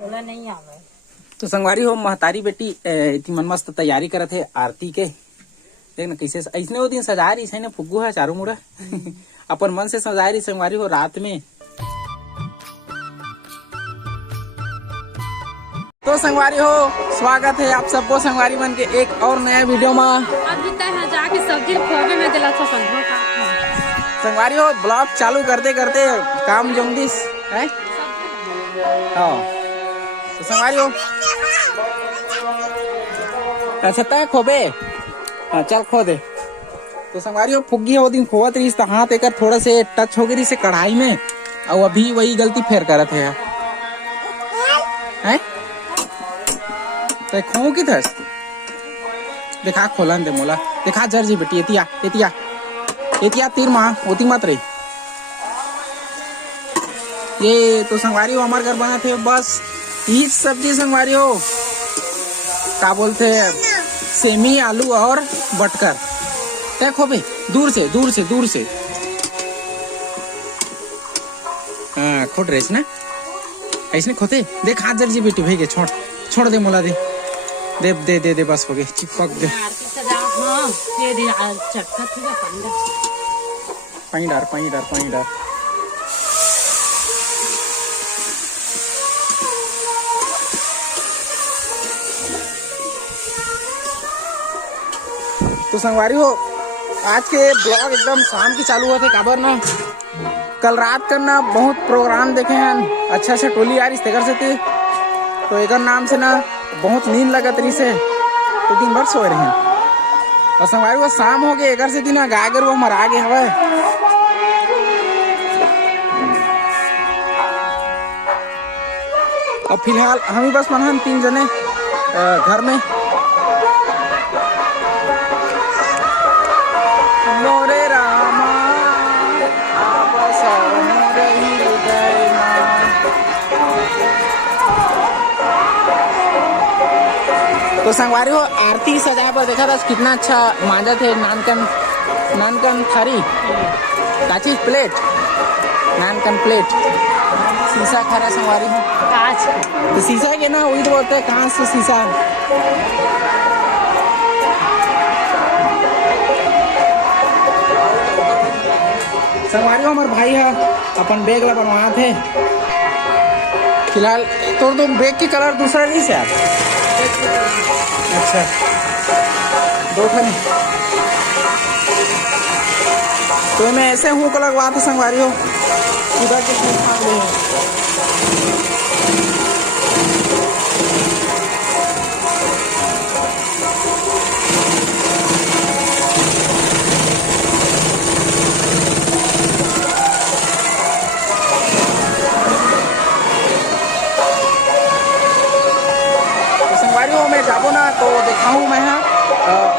बोला नहीं आवे। तो संगवारी हो महतारी बेटी इतनी मन मस्त तैयारी करत है आरती के। देख ना कैसे ऐसने वो दिन सजा रही है फुग्गू है चारों मुड़ा अपन मन से सजा रही संगवारी हो रात में। तो संगवारी हो स्वागत है आप सबको संगवारी मन के एक और नया वीडियो में। अभी तक जाके सब्जी खोबे में दिला था संधो का संगवारी हो ब्लॉग चालू करते करते काम जोंदिस है। तो संगवारी हो अच्छा तय खोबे चल खो दे। तो संगवारी हो फुग्गी हो दिन खोवत रही तो हाथ एक थोड़ा से टच हो गई से कढ़ाई में और अभी वही गलती फेर करत है तो खो की थस देखा खोलन दे मोला देखा जर्जी बेटी एतिया एतिया एतिया तीर माँ होती मत रही। ये तो संगवारी हो हमारे घर बना थे बस ये सब्जी संगवारी हो क्या बोलते हैं सेमी आलू और बटकर देखो भाई दूर से दूर से दूर से हाँ खोट रहे ना ऐसे खोते देख हाथ जर्जी बेटी भाई के छोड़ छोड़ दे मोला दे दे दे दे दे बस हो गए चिपक दे पानी डार पानी डार पानी डार। तो संगवारी हो आज के ब्लॉग एकदम शाम की चालू हुआ थे काबर ना कल रात का ना बहुत प्रोग्राम देखे हैं अच्छा अच्छा टोली आ रही तेकर से थी तो एक नाम से ना बहुत नींद लगत रही से तो दिन भर सोए रहे और संगवारी वो शाम हो गए एक से दिन गाय गर वो मरा गए हवा। और फिलहाल हम ही बस मन 3 जने घर में मोरे रामा आपस मोरे हृदय तो संगवारी हो आरती सजाए पर देखा था कितना अच्छा मांझा थे नानकन थारी काची प्लेट नानकन प्लेट शीशा खरा संगवारी हो कांच तो शीशा के ना वही तो बोलते हैं कहाँ से शीशा संगवारी हो हमारे भाई है अपन बैग ला बनवाए थे फिलहाल तो बैग की कलर दूसरा नहीं से आप अच्छा 2 खन तो मैं ऐसे हूँ को लगवा था संगवारी हो उधर के खान रहे हैं। मैं जाबो ना तो देखा हूँ मैं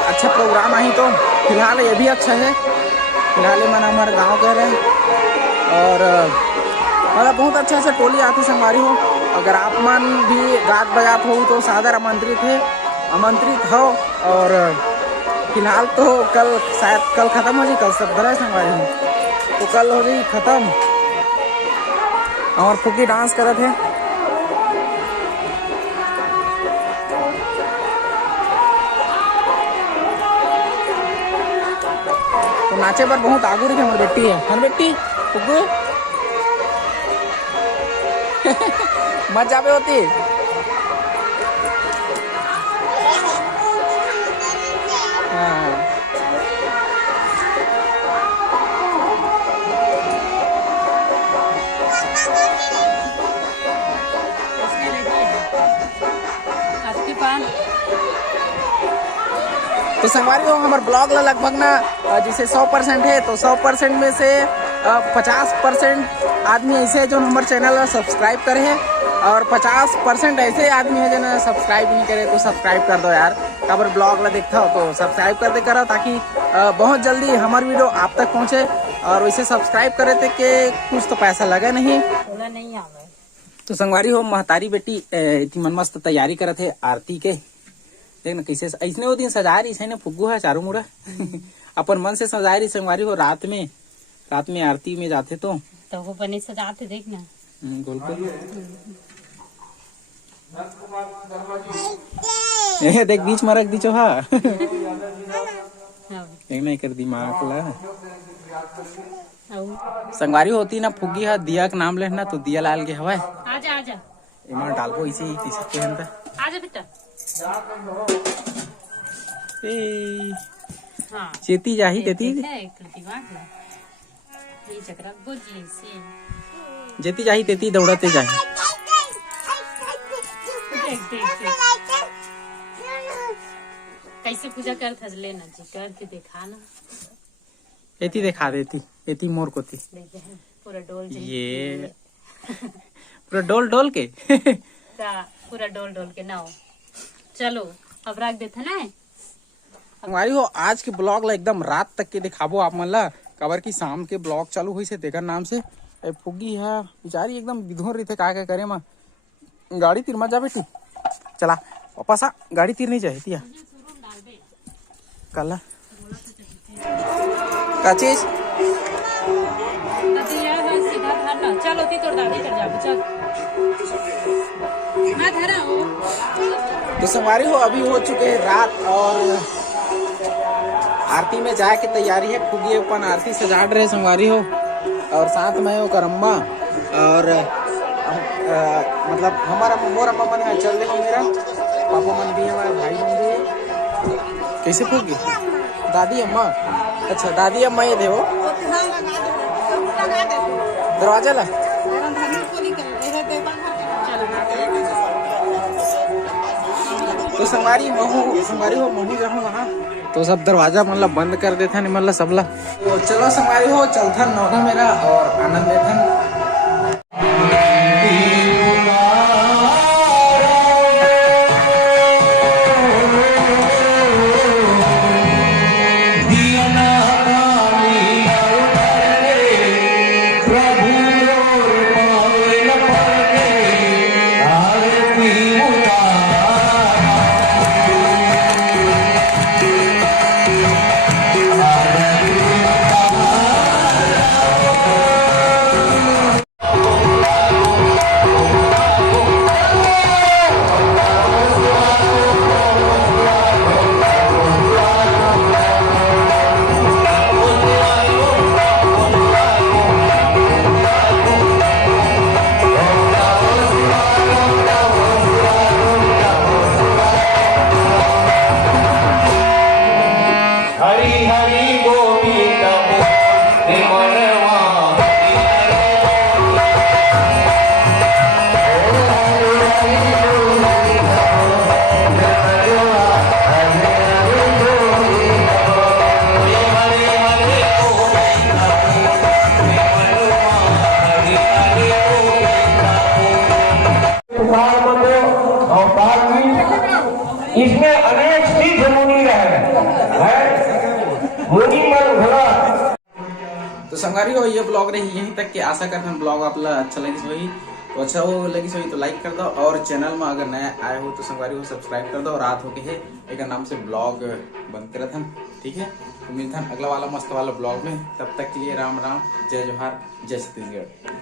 अच्छा प्रोग्राम आई तो फिलहाल ये भी अच्छा है। फिलहाल मन हमारे गांव कह रहे हैं और मतलब बहुत अच्छा अच्छा टोली आती संगवारी हो अगर आप मन भी गात बजात हो तो सादर आमंत्रित हो। और फिलहाल तो कल शायद कल ख़त्म हो जाए कल सब धरा संगवारी हो तो कल हो जाए ख़त्म और फुग्गी डांस करत है। तो नाचे पर बहुत आगू रही हमारी बेटी है बेटी फुग्गू मत जाबे होती हाँ। तो संगवारी हो हमारे ब्लॉग लगभग ना जैसे 100% है तो 100% में से 50% आदमी ऐसे है जो हमारे चैनल सब्सक्राइब करे है और 50% ऐसे आदमी है जो सब्सक्राइब नहीं करे तो सब्सक्राइब कर दो यार। अगर ब्लॉग ला देखता हो तो सब्सक्राइब कर दे करो ताकि बहुत जल्दी हमारे वीडियो आप तक पहुँचे और वैसे सब्सक्राइब करे थे कि कुछ तो पैसा लगे नहीं बोला नहीं आवे। तो संगवारी हो महतारी बेटी इतनी मन मस्त तैयारी करे थे आरती के। देख ना कैसे ऐसने वो दिन सजा रही है फुग्गू है चारों मुड़ा अपन मन से सजा रही संगवारी हो रात में आरती में जाते तो वो बने सजाते देखना गोल गोल ए देख बीच में रख दी चोहा हाँ। एक नहीं कर दी मार ला आओ। संगवारी होती ना फुग्गी हा दिया का नाम लेना तो दिया लाल के हवा आजा आजा एमा डालबो इसे ही किसी के अंदर आजा बेटा। ए हाँ चेती जाही देती ये चक्रा बुझी से जेती जाही तेती दौड़ते जाही देख देख देख कैसे पूजा कर थजले ना जी कर के देखा ना एती दिखा देती एती मोर को थी देखे हैं पूरा डोल जाए ये पूरा डोल डोल के पूरा डोल डोल के ना हो। चलो अब रख देते ना हमारी हो आज के ब्लॉग ला एकदम रात तक के दिखाबो आप मन ला कबर की शाम के ब्लॉग चालू हुई से तेकर नाम से ए फुग्गी है बेचारी एकदम विधोर रही थे का करे मा गाड़ी तीर मा जा बेटी चला वापस आ गाड़ी तीर नहीं चाहिए कल का चीज सीधा धरना चलो ती तोड़ दादी कर जाबो चल ना धरा हो। तो सवारी हो अभी हो चुके हैं रात और आरती में जाए की तैयारी है फुग्गी अपन आरती सजा रहे संगवारी हो और साथ में हो करम्मा और मतलब हमारा मोर अम्मा मन है चल देखो मेरा पापा मन भी हमारे भाई मन भी कैसे फुग्गी दादी अम्मा अच्छा दादी अम्मा ये देवो दरवाजा ला तो संगवारी हो महू जाऊँ वहाँ तो सब दरवाजा मतलब बंद कर देते हैं मतलब सबला तो चलो संगवारी हो चलथन नौना मेरा और आनंद लेथन इसमें अनेक सिद्ध मुनि रहे मुनि मन घोड़ा। तो संगवारी हो ये ब्लॉग रही यहीं तक कि आशा करते हैं ब्लॉग आप अच्छा लगी सही तो अच्छा हो लगी सही तो लाइक कर दो और चैनल में अगर नया आए हो तो संगवारी हो सब्सक्राइब कर दो और रात हो के है एक नाम से ब्लॉग बंद करत हम ठीक है तो मिलता है अगला वाला मस्त वाला ब्लॉग में तब तक के लिए राम राम जय जोहार जय छत्तीसगढ़।